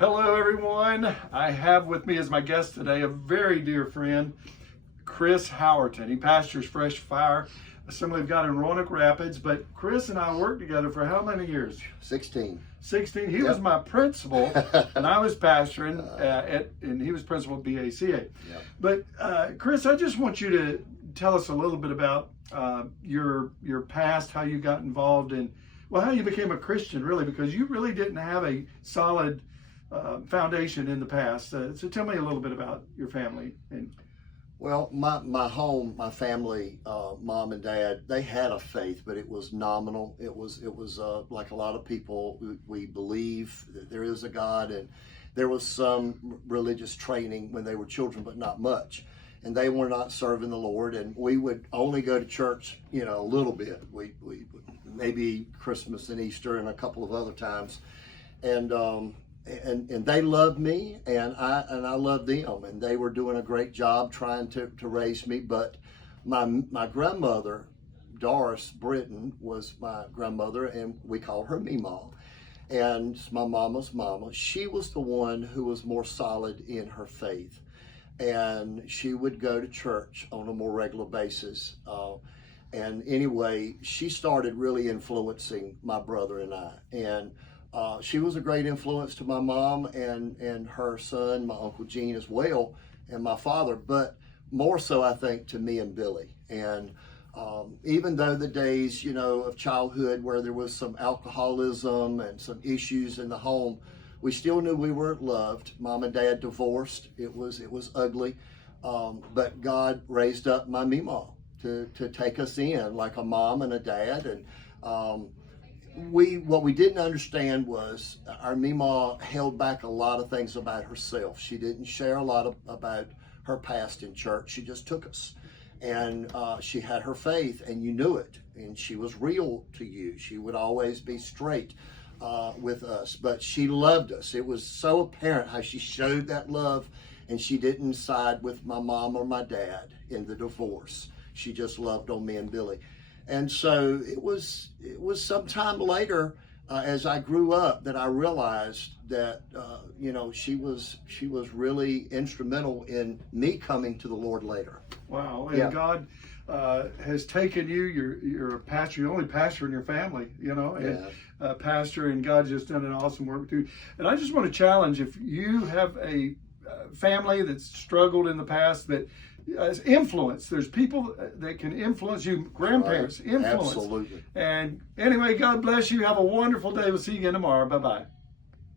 Hello, everyone. I have with me as my guest today a very dear friend, Chris Howerton. He pastors Fresh Fire Assembly of God in Roanoke Rapids, but Chris and I worked together for how many years? 16. 16. He was my principal, and I was pastoring, and he was principal at BACA. Yep. But Chris, I just want you to tell us a little bit about your past, how you got involved in, well, how you became a Christian, really, because you really didn't have a solid foundation in the past. So tell me a little bit about your family. Well, my home, my family, mom and dad, they had a faith, but it was nominal. It was like a lot of people, we believe that there is a God, and there was some religious training when they were children, but not much. And they were not serving the Lord, and we would only go to church, a little bit. We maybe Christmas and Easter and a couple of other times, and they loved me, and I loved them, and they were doing a great job trying to raise me. But my grandmother, Doris Britton, was my grandmother, and we called her Meemaw, and my mama's mama. She was the one who was more solid in her faith, and she would go to church on a more regular basis. And anyway, she started really influencing my brother and I, and she was a great influence to my mom and her son, my Uncle Gene as well, and my father, but more so, I think, to me and Billy. And even though the days, of childhood where there was some alcoholism and some issues in the home, we still knew we weren't loved. Mom and Dad divorced. It was ugly, but God raised up my Meemaw to take us in like a mom and a dad. And what we didn't understand was our Meemaw held back a lot of things about herself. She didn't share a lot about her past in church. She just took us, and she had her faith, and you knew it, and she was real to you. She would always be straight with us, but she loved us. It was so apparent how she showed that love, and she didn't side with my mom or my dad in the divorce. She just loved on me and Billy. And so it was some time later, as I grew up, that I realized that she was really instrumental in me coming to the Lord later. Wow! And God has taken you. You're a pastor. You're the only pastor in your family, and pastor, and God's just done an awesome work with you. And I just want to challenge: if you have a family that's struggled in the past, that influence. There's people that can influence you, grandparents, right. Influence. Absolutely. And anyway, God bless you. Have a wonderful day. We'll see you again tomorrow. Bye-bye.